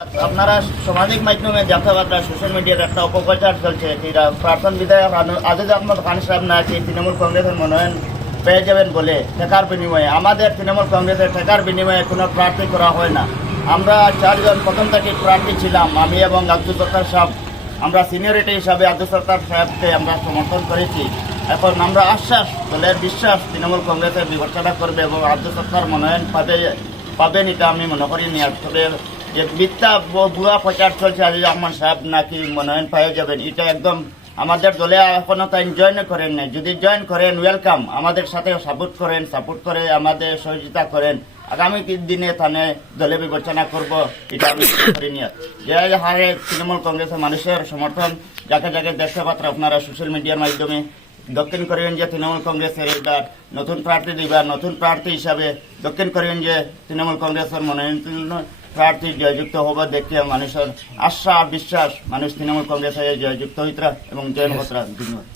আপনারা সামাজিক মাধ্যমে দেখতে পাচ্ছেন সোশ্যাল মিডিয়ার একটা অপপ্রচার চলছে এরা প্রাক্তন বিধায়ক আজিজ আহমদ খান সাহেব নাকি তৃণমূল কংগ্রেসের মনোনয়ন পেয়ে যাবেন বলে ঠেকার বিনিময়ে আমাদের তৃণমূল কংগ্রেসের ঠেকার বিনিময়ে কোনো প্রার্থী করা হয় না। আমরা চারজন প্রথম থেকে প্রার্থী ছিলাম, আমি এবং আব্দুল সত্তার সাহেব। আমরা সিনিয়রিটি হিসাবে আব্দুল সত্তার সাহেবকে আমরা সমর্থন করেছি। এখন আমরা আশ্বাস, দলের বিশ্বাস তৃণমূল কংগ্রেসের বিবেচনা করবে এবং আব্দুল সত্তার মনোনয়ন পাবেন এটা আমি মনে করি নি। তবে যে মিথ্যা ভুয়া প্রচার চলছে আজিজ আহমদ সাহেব নাকি মনোনয়ন পেয়ে যাবেন, এটা একদম আমাদের দলে এখনো তাই জয়েন করেন নাই। যদি জয়েন করেন ওয়েলকাম, আমাদের সাথে সাপোর্ট করে আমাদের সহযোগিতা করেন। আগামী দিনে থানে দলে বিবেচনা করব এটা আমি করি নিয়ে যে হারে তৃণমূল কংগ্রেসের মানুষের সমর্থন যাকে যাকে দেখতে পাত্র আপনারা সোশ্যাল মিডিয়ার মাধ্যমে দক্ষিণ করিগঞ্জে তৃণমূল কংগ্রেসের এবার নতুন প্রার্থী দিবার নতুন প্রার্থী হিসাবে দক্ষিণ করিগঞ্জে তৃণমূল কংগ্রেসের মনোনয়ন প্রার্থী জয়যুক্ত হব দেখে মানুষের আশা বিশ্বাস মানুষ তৃণমূল কংগ্রেসে জয়যুক্ত হইতরা এবং জয়ন হতরা। ধন্যবাদ।